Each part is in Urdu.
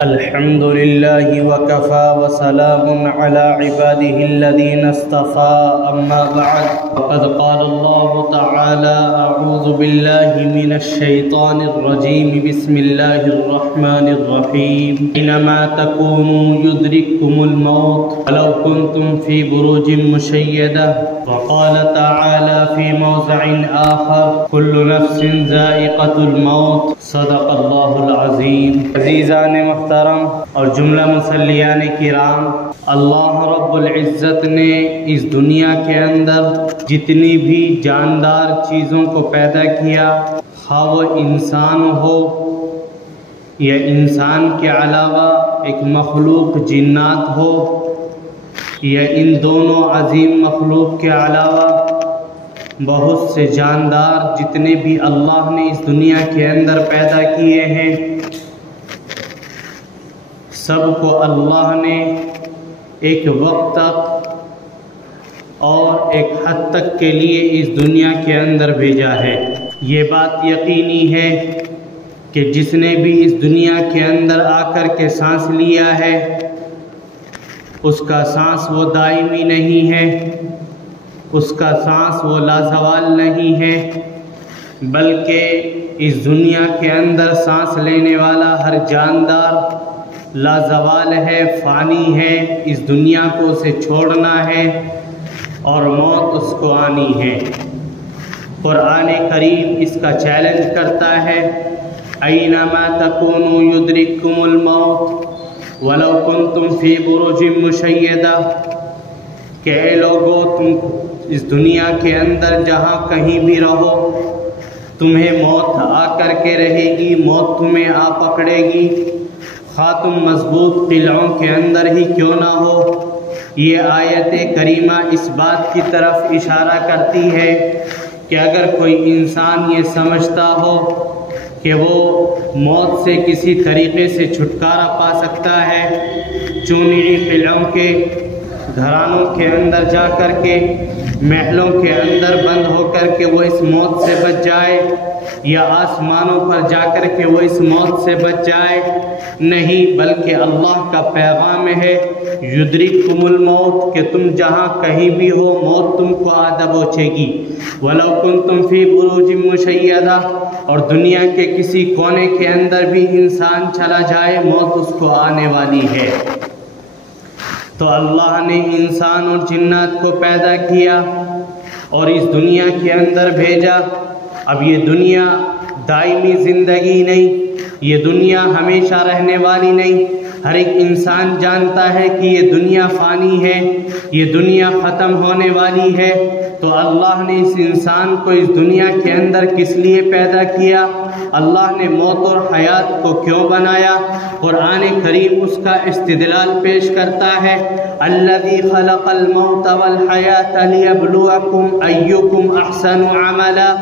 الحمد لله وكفى وسلام على عباده الذين اصطفى أما بعد فقد قال الله تعالى أعوذ بالله من الشيطان الرجيم بسم الله الرحمن الرحيم أينما تكونوا يدرككم الموت ولو كنتم في بروج مشيدة وقال تعالى في موضع آخر كل نفس ذائقة الموت صدق الله العظيم. عزیزان محترم اور جملہ مسلیان کرام، اللہ رب العزت نے اس دنیا کے اندر جتنی بھی جاندار چیزوں کو پیدا کیا، خواہ وہ انسان ہو یا انسان کے علاوہ ایک مخلوق جنات ہو یا ان دونوں عظیم مخلوق کے علاوہ بہت سے جاندار جتنے بھی اللہ نے اس دنیا کے اندر پیدا کیے ہیں، سب کو اللہ نے ایک وقت تک اور ایک حد تک کے لیے اس دنیا کے اندر بھیجا ہے۔ یہ بات یقینی ہے کہ جس نے بھی اس دنیا کے اندر آ کر کے سانس لیا ہے، اس کا سانس وہ دائمی نہیں ہے، اس کا سانس وہ لازوال نہیں ہے، بلکہ اس دنیا کے اندر سانس لینے والا ہر جاندار لازوال ہے، فانی ہے، اس دنیا کو اسے چھوڑنا ہے اور موت اس کو آنی ہے۔ قرآن کریم اس کا چیلنج کرتا ہے، اینما تکونوا یدرککم الموت ولو کنتم فی بروج مشیدہ، کہ اے لوگو تم اس دنیا کے اندر جہاں کہیں بھی رہو، تمہیں موت آ کر کے رہے گی، موت تمہیں آ پکڑے گی، خواہ تم مضبوط قلعوں کے اندر ہی کیوں نہ ہو۔ یہ آیت کریمہ اس بات کی طرف اشارہ کرتی ہے کہ اگر کوئی انسان یہ سمجھتا ہو کہ وہ موت سے کسی طریقے سے چھٹکارا پا سکتا ہے، چونی قلعوں کے گھرانوں کے اندر جا کر کے، محلوں کے اندر بند ہو کر کے وہ اس موت سے بچ جائے، یا آسمانوں پر جا کر کے وہ اس موت سے بچ جائے، نہیں، بلکہ اللہ کا پیغام ہے یدرککم الموت، کہ تم جہاں کہیں بھی ہو موت تم کو آ دبوچے گی، ولو کنتم فی بروج مشیدہ، اور دنیا کے کسی کونے کے اندر بھی انسان چلا جائے موت اس کو آنے والی ہے۔ تو اللہ نے انسان اور جنات کو پیدا کیا اور اس دنیا کے اندر بھیجا۔ اب یہ دنیا دائمی زندگی نہیں، یہ دنیا ہمیشہ رہنے والی نہیں، ہر ایک انسان جانتا ہے کہ یہ دنیا فانی ہے، یہ دنیا ختم ہونے والی ہے۔ تو اللہ نے اس انسان کو اس دنیا کے اندر کس لیے پیدا کیا؟ اللہ نے موت اور حیات کو کیوں بنایا؟ قرآن کریم اس کا استدلال پیش کرتا ہے، الذی خلق الموت والحیات لیبلوکم ایکم احسن عملا،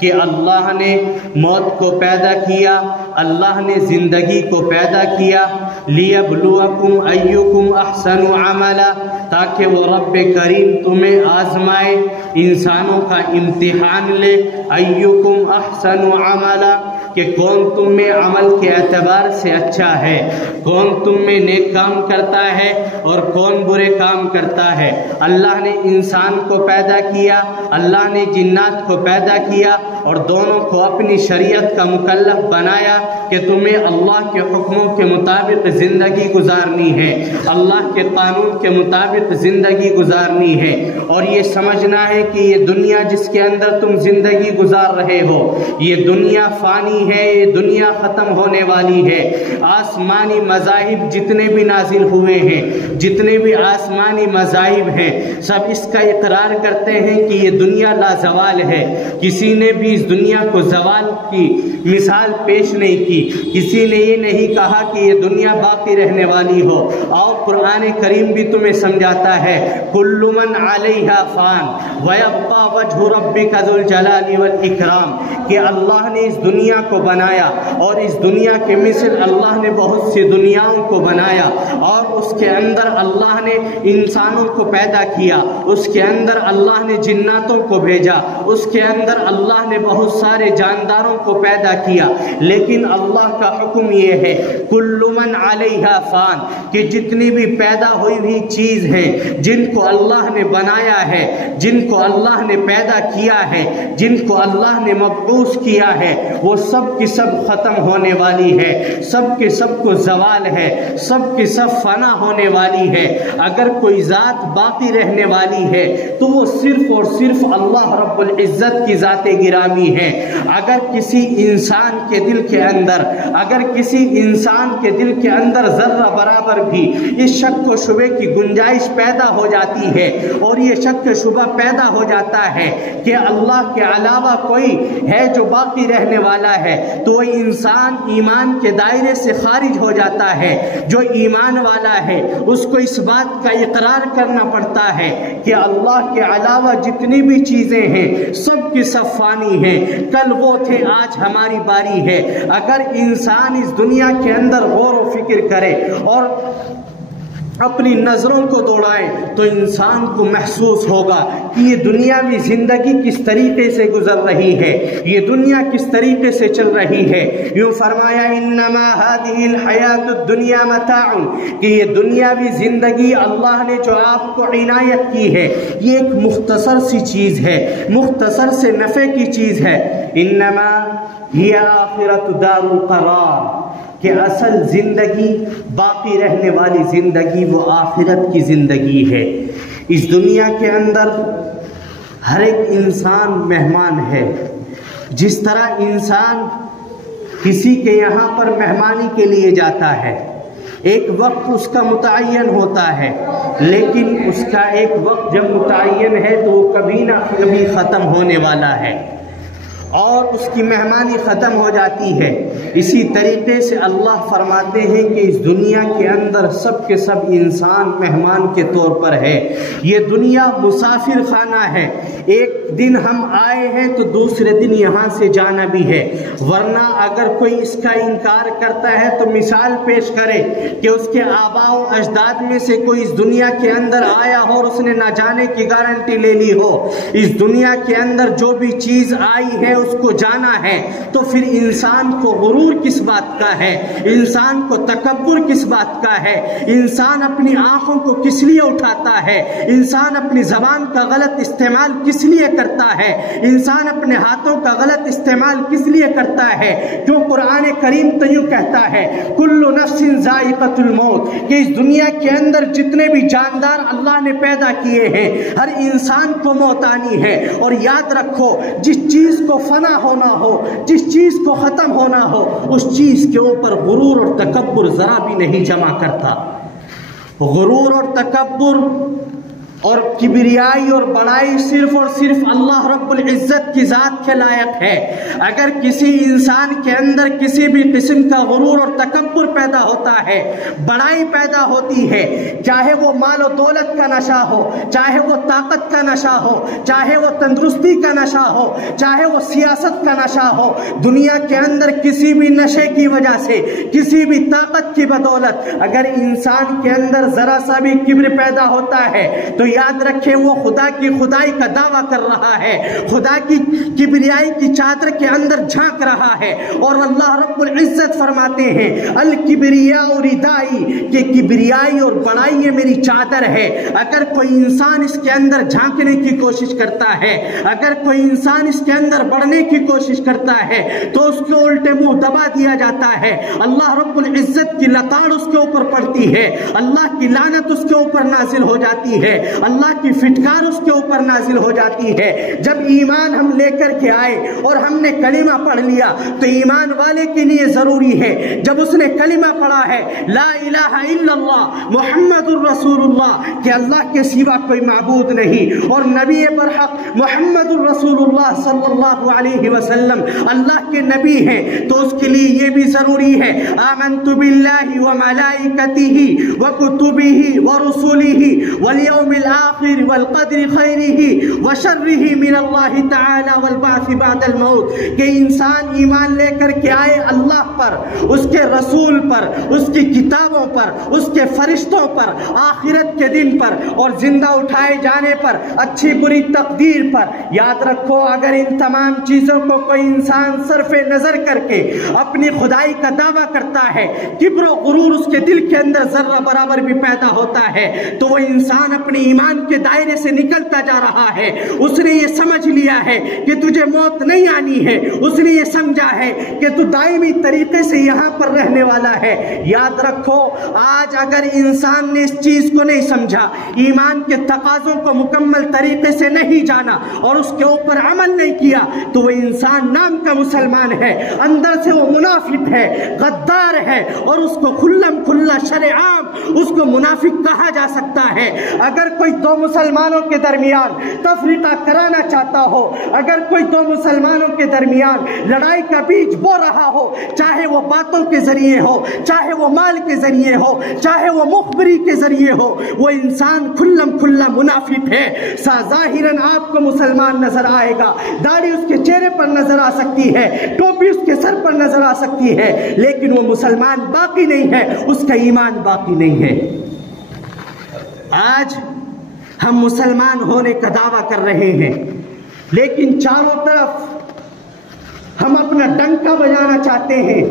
کہ اللہ نے موت کو پیدا کیا، اللہ نے زندگی کو پیدا کیا، لیبلوکم ایکم احسن عملا، تاکہ وہ رب کریم تمہیں آزمائے، انسانوں کا امتحان لے، ایکم احسن عملا، کہ کون تم میں عمل کے اعتبار سے اچھا ہے، کون تم میں نیک کام کرتا ہے اور کون برے کام کرتا ہے۔ اللہ نے انسان کو پیدا کیا، اللہ نے جنات کو پیدا کیا، اور دونوں کو اپنی شریعت کا مکلف بنایا کہ تمہیں اللہ کے حکموں کے مطابق زندگی گزارنی ہے، اللہ کے قانون کے مطابق زندگی گزارنی ہے، اور یہ سمجھنا ہے کہ یہ دنیا جس کے اندر تم زندگی گزار رہے ہو، یہ دنیا فانی ہے، یہ دنیا ختم ہونے والی ہے۔ آسمانی مذاہب جتنے بھی نازل ہوئے ہیں، جتنے بھی آسمانی مذاہب ہیں، سب اس کا اقرار کرتے ہیں کہ یہ دنیا لازوال ہے، کسی نے بھی اس دنیا کو زوال کی مثال پیش نہیں کی، کسی نے یہ نہیں کہا کہ یہ دنیا باقی رہنے والی ہو۔ اور قرآن کریم بھی تمہیں سمجھاتا ہے، کل من علیہا فان ویبقى وجہ ربک ذو الجلال والاکرام، کہ اللہ نے اس دنیا کو بنایا اور اس دنیا کے مثل اللہ نے بہت سی دنیاؤں کو بنایا، اور اس کے اندر اللہ نے انسانوں کو پیدا کیا، اس کے اندر اللہ نے جناتوں کو بھیجا، اس کے اندر اللہ نے بہت سارے جانداروں کو پیدا کیا، لیکن اللہ کا حکم یہ ہے کل من علیہا فان کہ جتنی بھی پیدا ہوئی چیز ہیں جن کو اللہ نے بنایا ہے، جن کو اللہ نے پیدا کیا ہے، جن کو اللہ نے مبعوث کیا ہے، وہ سب کی سب ختم ہونے والی ہے، سب کے سب کو زوال ہے، سب کے سب فنا ہونے والی ہے۔ اگر کوئی ذات باقی رہنے والی ہے تو وہ صرف اور صرف اللہ رب العزت کی ذات گرامی ہے۔ اگر کسی انسان کے دل کے اندر ذرہ برابر بھی اس شک و شبے کی گنجائش پیدا ہو جاتی ہے اور یہ شک و شبہ پیدا ہو جاتا ہے کہ اللہ کے علاوہ کوئی ہے جو باقی رہنے والا ہے، تو وہ انسان ایمان کے دائرے سے خارج ہو جاتا ہے۔ جو ایمان والا ہے اس کو اس بات کا اقرار کرنا پڑتا ہے کہ اللہ کے علاوہ جتنی بھی چیزیں ہیں سب کی سب فانی ہیں، کل وہ تھے آج ہماری باری ہے۔ اگر انسان اس دنیا کے اندر غور و فکر کرے اور اپنی نظروں کو دوڑائے تو انسان کو محسوس ہوگا کہ یہ دنیاوی زندگی کس طریقے سے گزر رہی ہے، یہ دنیا کس طریقے سے چل رہی ہے۔ یوں فرمایا انما هذه الحیات الدنیا متاع کہ یہ دنیاوی زندگی اللہ نے جو آپ کو عنایت کی ہے یہ ایک مختصر سی چیز ہے، مختصر سے نفع کی چیز ہے۔ انما ہی آخرت دار القرار کہ اصل زندگی، باقی رہنے والی زندگی وہ آخرت کی زندگی ہے۔ اس دنیا کے اندر ہر ایک انسان مہمان ہے۔ جس طرح انسان کسی کے یہاں پر مہمانی کے لیے جاتا ہے، ایک وقت اس کا متعین ہوتا ہے، لیکن اس کا ایک وقت جب متعین ہے تو وہ کبھی نہ کبھی ختم ہونے والا ہے اور اس کی مہمانی ختم ہو جاتی ہے۔ اسی طریقے سے اللہ فرماتے ہیں کہ اس دنیا کے اندر سب کے سب انسان مہمان کے طور پر ہے۔ یہ دنیا مسافر خانہ ہے، ایک دن ہم آئے ہیں تو دوسرے دن یہاں سے جانا بھی ہے، ورنہ اگر کوئی اس کا انکار کرتا ہے تو مثال پیش کرے کہ اس کے آباء و اجداد میں سے کوئی اس دنیا کے اندر آیا ہو اور اس نے نہ جانے کی گارنٹی لے لی ہو۔ اس دنیا کے اندر جو بھی چیز آئی ہے اس کو جانا ہے، تو پھر انسان کو غرور کس بات کا ہے، انسان کو تکبر کس بات کا ہے، انسان اپنی آنکھوں کو کس لیے اٹھاتا ہے، انسان اپنی زبان کا غلط استعمال کس لیے کرتا ہے، انسان اپنے ہاتھوں کا غلط استعمال کس لیے کرتا ہے؟ کیوں قرآن کریم تو یوں کہتا ہے کل نفس ذائقۃ الموت کہ اس دنیا کے اندر جتنے بھی جاندار اللہ نے پیدا کیے ہیں ہر انسان کو موت آنی ہے۔ اور یاد رکھو جس چیز کو فنا ہونا ہو، جس چیز کو ختم ہونا ہو، اس چیز کے اوپر غرور اور تکبر ذرا بھی نہیں جمع کرتا۔ غرور اور تکبر اور کبریائی اور بڑائی صرف اور صرف اللہ رب العزت کی ذات کے لائق ہے۔ اگر کسی انسان کے اندر کسی بھی قسم کا غرور اور تکبر پیدا ہوتا ہے، بڑائی پیدا ہوتی ہے، چاہے وہ مال و دولت کا نشہ ہو، چاہے وہ طاقت کا نشہ ہو، چاہے وہ تندرستی کا نشہ ہو، چاہے وہ سیاست کا نشہ ہو، دنیا کے اندر کسی بھی نشے کی وجہ سے، کسی بھی طاقت کی بدولت اگر انسان کے اندر ذرا سا بھی کبر پیدا ہوتا ہے تو یاد رکھیں وہ خدا کی خدائی کا دعویٰ کر رہا ہے، خدا کی کبریائی کی چادر کے اندر جھانک رہا ہے۔ اور اللہ رب العزت فرماتے ہیں الکبریاء ردائی کہ کبریائی اور بڑائی یہ میری چادر ہے۔ اگر کوئی انسان اس کے اندر جھانکنے کی کوشش کرتا ہے، اگر کوئی انسان اس کے اندر بڑھنے کی کوشش کرتا ہے تو اس کے الٹے منہ دبا دیا جاتا ہے۔ اللہ رب العزت کی لتاڑ اس کے اوپر پڑتی ہے، اللہ کی لعنت اس کے اوپر نازل ہو جاتی ہے، اللہ کی فٹکار اس کے اوپر نازل ہو جاتی ہے۔ جب ایمان ہم لے کر کے آئے اور ہم نے کلمہ پڑھ لیا تو ایمان والے کے لیے ضروری ہے جب اس نے کلمہ پڑھا ہے لا الہ الا اللہ محمد الرسول اللہ کہ اللہ کے سوا کوئی معبود نہیں اور نبی برحق محمد الرسول اللہ صلی اللہ علیہ وسلم اللہ کے نبی ہیں، تو اس کے لیے یہ بھی ضروری ہے آمنت باللہ وملائکتہ وکتبہ ورسلہ والیوم الآخر والقدر خیرہ وشرہ من اللہ تعالی والبعث بعد الموت کہ انسان ایمان لے کر کے آئے اللہ پر، اس کے رسول پر، اس کی کتاب کتابوں پر، اس کے فرشتوں پر، آخرت کے دن پر اور زندہ اٹھائے جانے پر، اچھی بری تقدیر پر۔ یاد رکھو اگر ان تمام چیزوں کو کوئی انسان صرف نظر کر کے اپنی خدائی کا دعویٰ کرتا ہے، کبر و غرور اس کے دل کے اندر ذرہ برابر بھی پیدا ہوتا ہے، تو وہ انسان اپنے ایمان کے دائرے سے نکلتا جا رہا ہے۔ اس نے یہ سمجھ لیا ہے کہ تجھے موت نہیں آنی ہے، اس نے یہ سمجھا ہے کہ تو دائمی طریقے سے یہاں پر رہنے والا ہے۔ یاد رکھو آج اگر انسان نے اس چیز کو نہیں سمجھا، ایمان کے تقاضوں کو مکمل طریقے سے نہیں جانا اور اس کے اوپر عمل نہیں کیا، تو وہ انسان نام کا مسلمان ہے، اندر سے وہ منافق ہے، غدار ہے، اور اس کو کھلم کھلا شرع عام اس کو منافق کہا جا سکتا ہے۔ اگر کوئی دو مسلمانوں کے درمیان تفریقہ کرانا چاہتا ہو، اگر کوئی دو مسلمانوں کے درمیان لڑائی کا بیج بو رہا ہو، چاہے وہ باتوں کے ذریعے ہو، چاہے وہ مال کے ذریعے ہو، چاہے وہ مخبری کے ذریعے ہو، وہ انسان کھلم کھلا منافق ہے۔ ظاہراً آپ کو مسلمان نظر آئے گا، داڑھی اس کے چہرے پر نظر آ سکتی ہے، ٹوپی اس کے سر پر نظر آ سکتی ہے، لیکن وہ مسلمان باقی نہیں ہے، اس کا ایمان باقی نہیں ہے۔ آج ہم مسلمان ہونے کا دعویٰ کر رہے ہیں، لیکن چاروں طرف ہم اپنا ڈنکا بجانا چاہتے ہیں،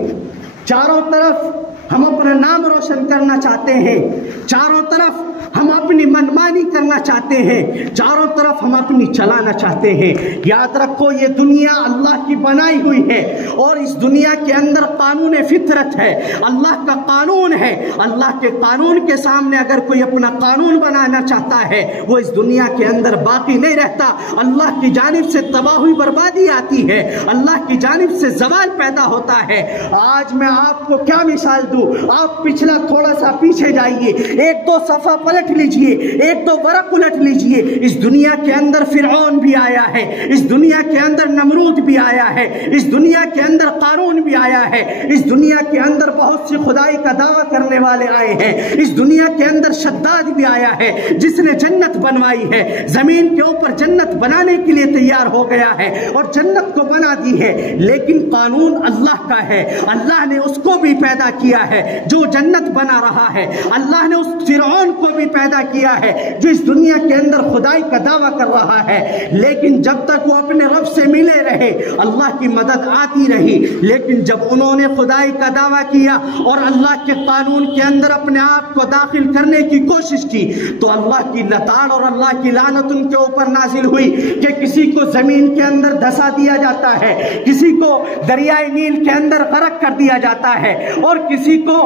چاروں طرف ہم اپنا نام روشن کرنا چاہتے ہیں، چاروں طرف ہم اپنی منمانی کرنا چاہتے ہیں، چاروں طرف ہم اپنی چلانا چاہتے ہیں۔ یاد رکھو یہ دنیا اللہ کی بنائی ہوئی ہے، اور اس دنیا کے اندر قانون فطرت ہے، اللہ کا قانون ہے۔ اللہ کے قانون کے سامنے اگر کوئی اپنا قانون بنانا چاہتا ہے، وہ اس دنیا کے اندر باقی نہیں رہتا، اللہ کی جانب سے تباہی بربادی آتی ہے، اللہ کی جانب سے زوال پیدا ہوتا ہے۔ آج میں آپ کو کیا مثال دوں، آپ پچھلا تھوڑا سا پیچھے جائیے، ایک دو صفحہ پلٹ لیجئے، ایک دو ورق الٹ لیجئے، اس دنیا کے اندر فرعون بھی آیا ہے، اس دنیا کے اندر نمرود بھی آیا ہے، اس دنیا کے اندر قارون بھی آیا ہے، اس دنیا کے اندر بہت سی خدائی کا دعویٰ کرنے والے آئے ہیں، اس دنیا کے اندر شداد بھی آیا ہے جس نے جنت بنوائی ہے، زمین کے اوپر جنت بنانے کے لیے تیار ہو گیا ہے اور جنت کو بنا دی ہے، لیکن قانون اللہ کا ہے، اللہ نے اس کو بھی پیدا کیا ہے جو جنت بنا رہا ہے، اللہ نے اس فرعون کو بھی پیدا کیا ہے جو اس دنیا کے اندر خدائی کا دعویٰ کر رہا ہے، لیکن جب تک وہ اپنے رب سے ملے رہے اللہ کی مدد آتی رہی، لیکن جب انہوں نے خدائی کا دعویٰ کیا اور اللہ کے قانون کے اندر اپنے آپ کو داخل کرنے کی کوشش کی، تو اللہ کی لتاڑ اور اللہ کی لعنت ان کے اوپر نازل ہوئی کہ کسی کو زمین کے اندر دھسا دیا جاتا ہے، کسی کو دریائے نیل کے اندر غرق کر دیا جاتا ہے، اور کسی کو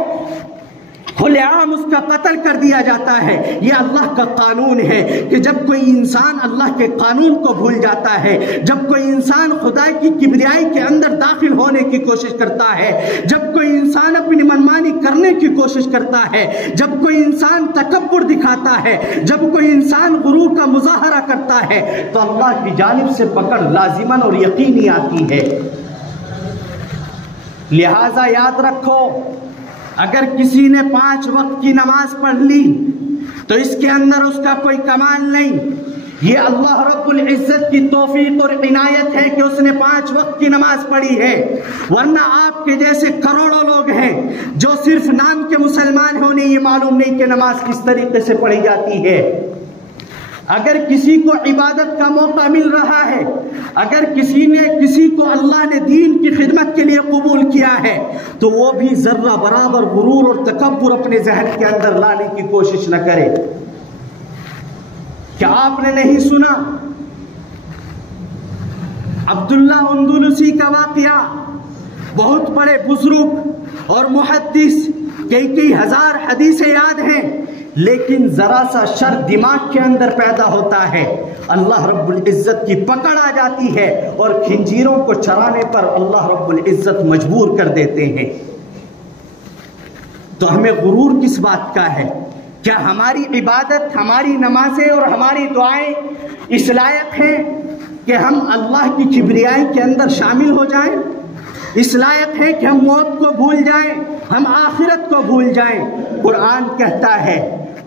کھلے عام اس کا قتل کر دیا جاتا ہے۔ یہ اللہ کا قانون ہے کہ جب کوئی انسان اللہ کے قانون کو بھول جاتا ہے، جب کوئی انسان خدا کی کبریائی کے اندر داخل ہونے کی کوشش کرتا ہے، جب کوئی انسان اپنی منمانی کرنے کی کوشش کرتا ہے، جب کوئی انسان تکبر دکھاتا ہے، جب کوئی انسان غرور کا مظاہرہ کرتا ہے، تو اللہ کی جانب سے پکڑ لازماً اور یقینی آتی ہے۔ لہٰذا یاد رکھو اگر کسی نے 5 وقت کی نماز پڑھ لی تو اس کے اندر اس کا کوئی کمال نہیں، یہ اللہ رب العزت کی توفیق اور عنایت ہے کہ اس نے 5 وقت کی نماز پڑھی ہے، ورنہ آپ کے جیسے کروڑوں لوگ ہیں جو صرف نام کے مسلمان ہونے یہ معلوم نہیں کہ نماز کس طریقے سے پڑھی جاتی ہے۔ اگر کسی کو عبادت کا موقع مل رہا ہے، اگر کسی کو اللہ نے دین کی خدمت کے لیے قبول کیا ہے، تو وہ بھی ذرہ برابر غرور اور تکبر اپنے ذہن کے اندر لانے کی کوشش نہ کرے۔ کیا آپ نے نہیں سنا عبداللہ اندلسی کا واقعہ؟ بہت بڑے بزرگ اور محدث، کئی ہزار حدیثیں یاد ہیں، لیکن ذرا سا شر دماغ کے اندر پیدا ہوتا ہے، اللہ رب العزت کی پکڑ آ جاتی ہے اور خنجیروں کو چرانے پر اللہ رب العزت مجبور کر دیتے ہیں۔ تو ہمیں غرور کس بات کا ہے؟ کیا ہماری عبادت، ہماری نمازیں اور ہماری دعائیں اس لائق ہیں کہ ہم اللہ کی کبریائی کے اندر شامل ہو جائیں؟ اس لائق ہے کہ ہم موت کو بھول جائیں، ہم آخرت کو بھول جائیں؟ قرآن کہتا ہے